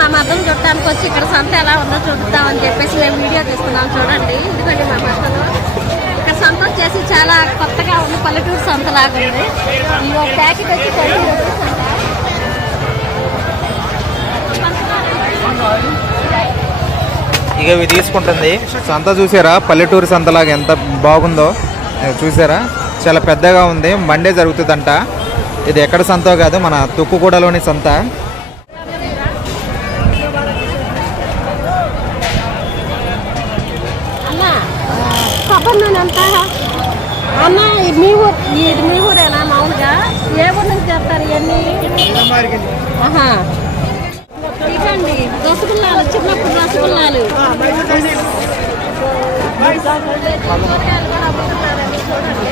మా మద్దం చుట్టానికి వచ్చి ఇక్కడ సంత ఎలా ఉందో చూద్దామని చెప్పేసి మేము వీడియో తీస్తున్నాం. చూడండి, ఎందుకంటే మా మద్దలు ఇక్కడ సంత వచ్చేసి చాలా కొత్తగా ఉంది, పల్లెటూరు సంత లాగా ఉంది. ఈ ఒక ప్యాకెట్ వచ్చి 20 రూపీస్ అంట. ఇక ఇవి తీసుకుంటుంది. సంత చూసారా, పల్లెటూరు సంతలాగా ఎంత బాగుందో చూసారా, చాలా పెద్దగా ఉంది. మండే జరుగుతుందంట. ఇది ఎక్కడ సంతో కాదు, మన తుక్కుగూడలోని సంత. కొబ్బరి నూనె ఎంత అన్న? ఇది మీ ఊరేనా? మామూలుగా ఏ ఊరు నుంచి చేస్తారు ఇవన్నీ? ఇదండి రసగుల్లాలు, చిన్నప్పుడు రసగుల్లాలు. చూడండి.